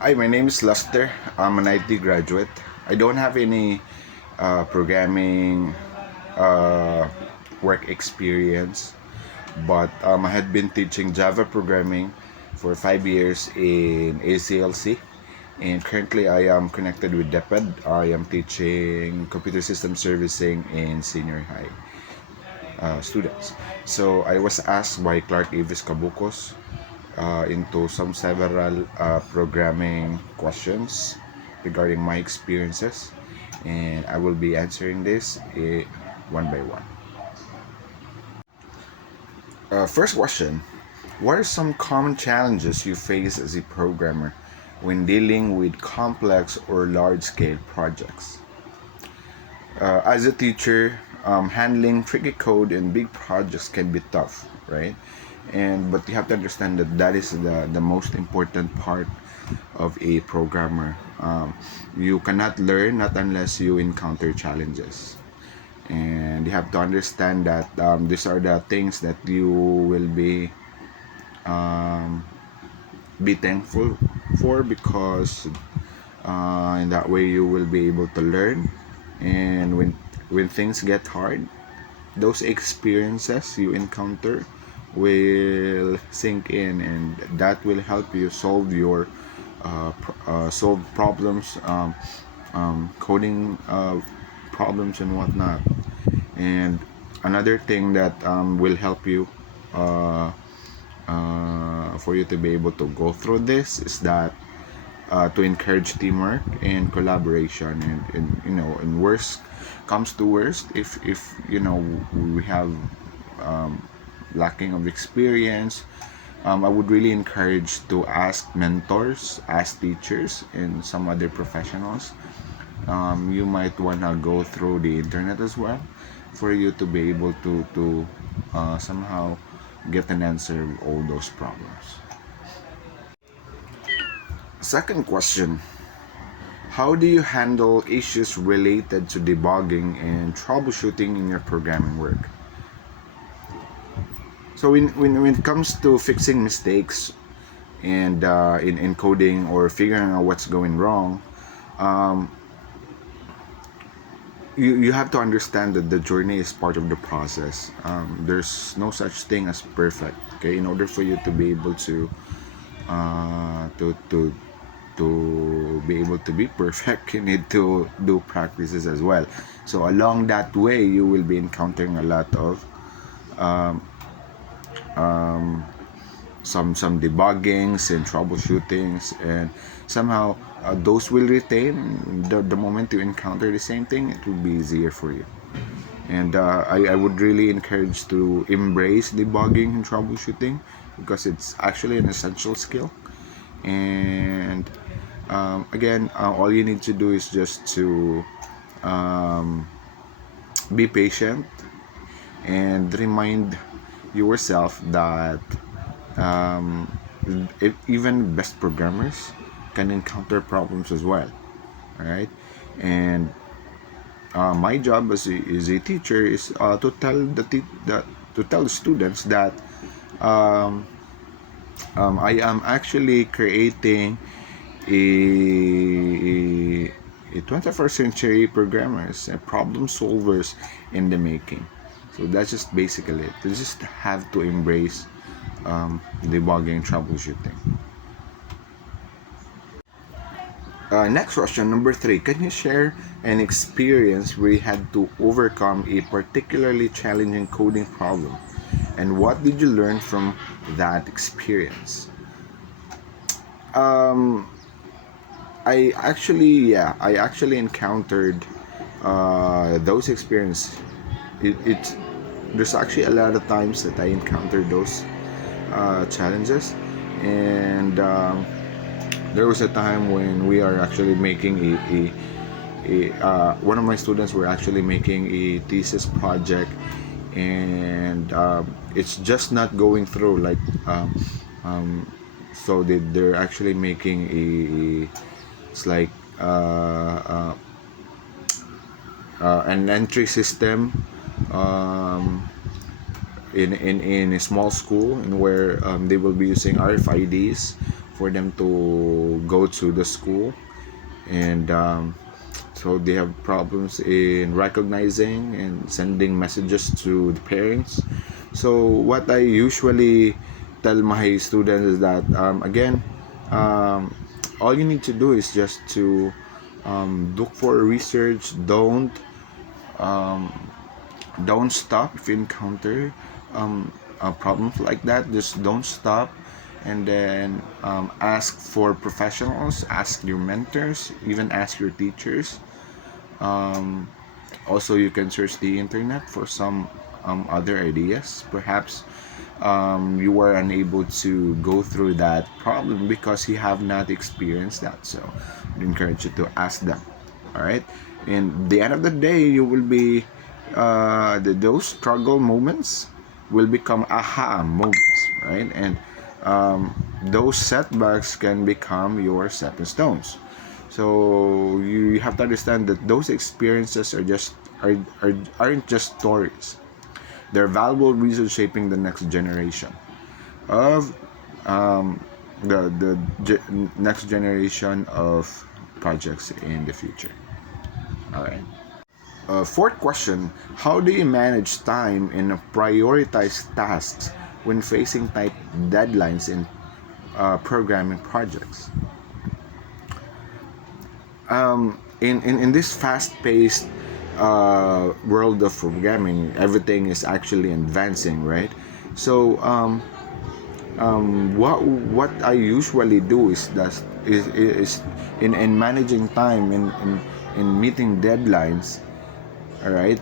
Hi, my name is Luster. I'm an IT graduate. I don't have any programming uh, work experience, but I had been teaching Java programming for 5 years in ACLC, and currently I am connected with DepEd. I am teaching computer system servicing in senior high students. So I was asked by Clark Avis Cabucos into some several programming questions regarding my experiences, and I will be answering this one by one. First question: what are some common challenges you face as a programmer when dealing with complex or large-scale projects? As a teacher, handling tricky code and big projects can be tough, right? But you have to understand that that is the most important part of a programmer. You cannot learn not unless you encounter challenges, and you have to understand that these are the things that you will um, be thankful for, because in that way you will be able to learn. And when things get hard, those experiences you encounter will sink in, and that will help you solve your solve problems, coding problems and whatnot. And another thing that will help you for you to be able to go through this is that to encourage teamwork and collaboration. And worst comes to worst, if we have lacking of experience, I would really encourage to ask mentors, ask teachers, and some other professionals. You might wanna go through the internet as well for you to be able to somehow get an answer of all those problems. Second question: how do you handle issues related to debugging and troubleshooting in your programming work? So when it comes to fixing mistakes and in coding or figuring out what's going wrong, um, you have to understand that the journey is part of the process. There's no such thing as perfect. Okay, in order for you to be able uh, to to to be able to be perfect, you need to do practices as well. So along that way, you will be encountering a lot of um, um, some debuggings and troubleshootings, and somehow those will retain. The moment you encounter the same thing, it will be easier for you. And I would really encourage to embrace debugging and troubleshooting, because it's actually an essential skill. And again, all you need to do is just to um, be patient and remind yourself that um, even best programmers can encounter problems as well. All right, and my job as a teacher is to tell to tell the students that um, I am actually creating a, a 21st century programmers and problem solvers in the making. So that's just basically it. You just have to embrace debugging, troubleshooting. Next question, number three. Can you share an experience where you had to overcome a particularly challenging coding problem? And what did you learn from that experience? Um, I actually encountered those experience. It there's actually a lot of times that I encountered those challenges, and there was a time when we are actually making one of my students were actually making a thesis project, and it's just not going through, like um, so they're actually making it's like an entry system um, in a small school, and where they will be using RFIDs for them to go to the school, and so they have problems in recognizing and sending messages to the parents. So what I usually tell my students is that, again, um, all you need to do is just to look for research. Um, don't stop if you encounter problems like that. Just don't stop, and then ask for professionals, ask your mentors, even ask your teachers. um, Also, you can search the internet for some other ideas. Perhaps you were unable to go through that problem because you have not experienced that. So I encourage you to ask them. All right. And the end of the day, you will be those struggle moments will become aha moments, right? And those setbacks can become your stepping stones. So you have to understand that those experiences aren't just stories. They're valuable reasons shaping the next generation of um, the next generation of projects in the future. All right. Fourth question: how do you manage time and prioritize tasks when facing tight deadlines in programming projects? In this fast-paced world of programming, everything is actually advancing, right? So what I usually do is in managing time in meeting deadlines. All right.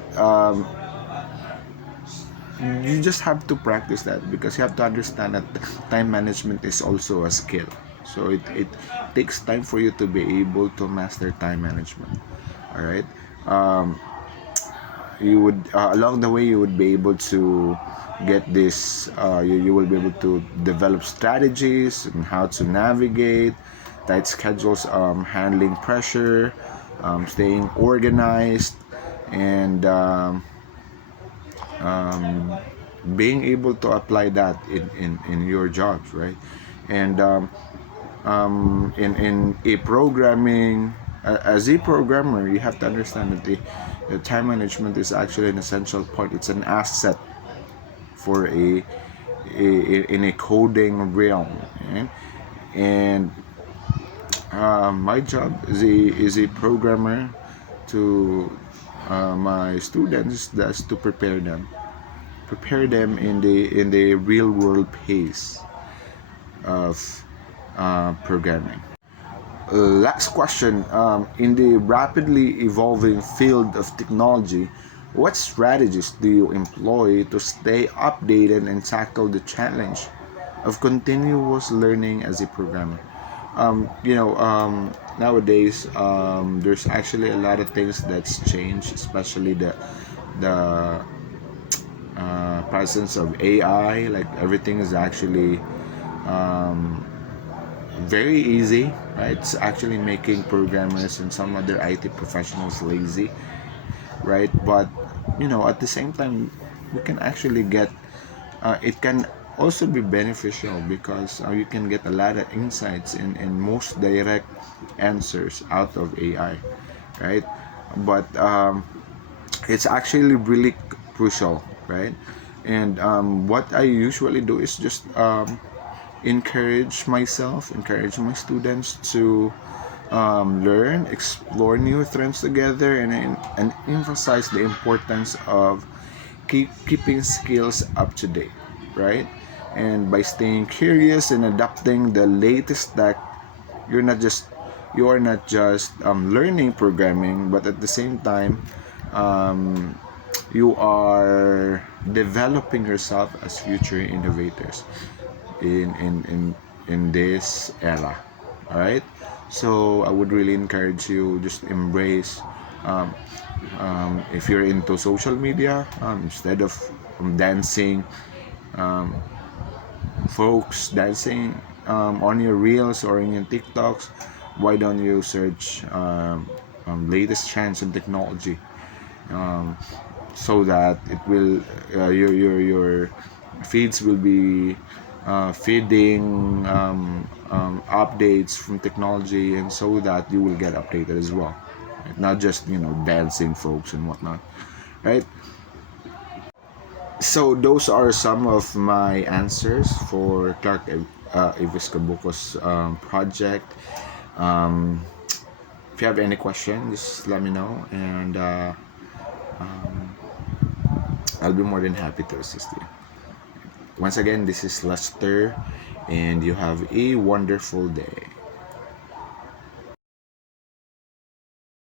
You just have to practice that, because you have to understand that time management is also a skill. So it takes time for you to be able to master time management. All right. You would along the way you would be able to get this. You will be able to develop strategies and how to navigate tight schedules, handling pressure, staying organized, and being able to apply that in your jobs, right? And in a programming, as a programmer, you have to understand that the time management is actually an essential part. It's an asset for in a coding realm, right? And my job is a programmer to my students, that's to prepare them in the real world pace of programming. Last question. In the rapidly evolving field of technology, what strategies do you employ to stay updated and tackle the challenge of continuous learning as a programmer? Nowadays, there's actually a lot of things that's changed, especially the presence of AI. Like, everything is actually very easy, right? It's actually making programmers and some other IT professionals lazy, right? But at the same time, we can actually get it can also be beneficial, because you can get a lot of insights and most direct answers out of AI, right? But it's actually really crucial, right? And what I usually do is just encourage my students to learn, explore new trends together, and emphasize the importance of keeping skills up to date, right? And by staying curious and adapting the latest tech, you're not just learning programming, but at the same time, um, you are developing yourself as future innovators in this era. All right. So I would really encourage you, just embrace. Um, if you're into social media, instead of dancing, um, folks dancing on your reels or in your TikToks, why don't you search latest trends in technology, um, so that it will your feeds will be feeding updates from technology, and so that you will get updated as well, right? Not just dancing folks and whatnot, right? So those are some of my answers for Clark Eviscabuco's project. um, if you have any question, just let me know, and I'll be more than happy to assist you. Once again, this is Lester, and you have a wonderful day.